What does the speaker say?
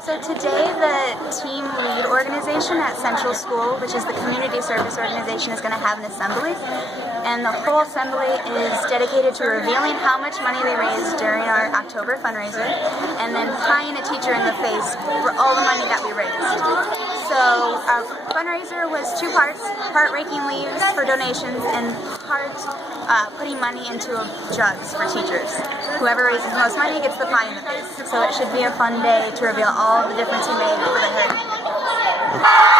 So today the Team Lead organization at Central School, which is the community service organization, is going to have an assembly. And the whole assembly is dedicated to revealing how much money they raised during our October fundraiser and then pieing a teacher in the face for all the money that we raised. So our fundraiser was two parts, part raking leaves for donations and part putting money into jugs for teachers. Whoever raises the most money gets the pie in the face. So it should be a fun day to reveal all the difference we made for the herd.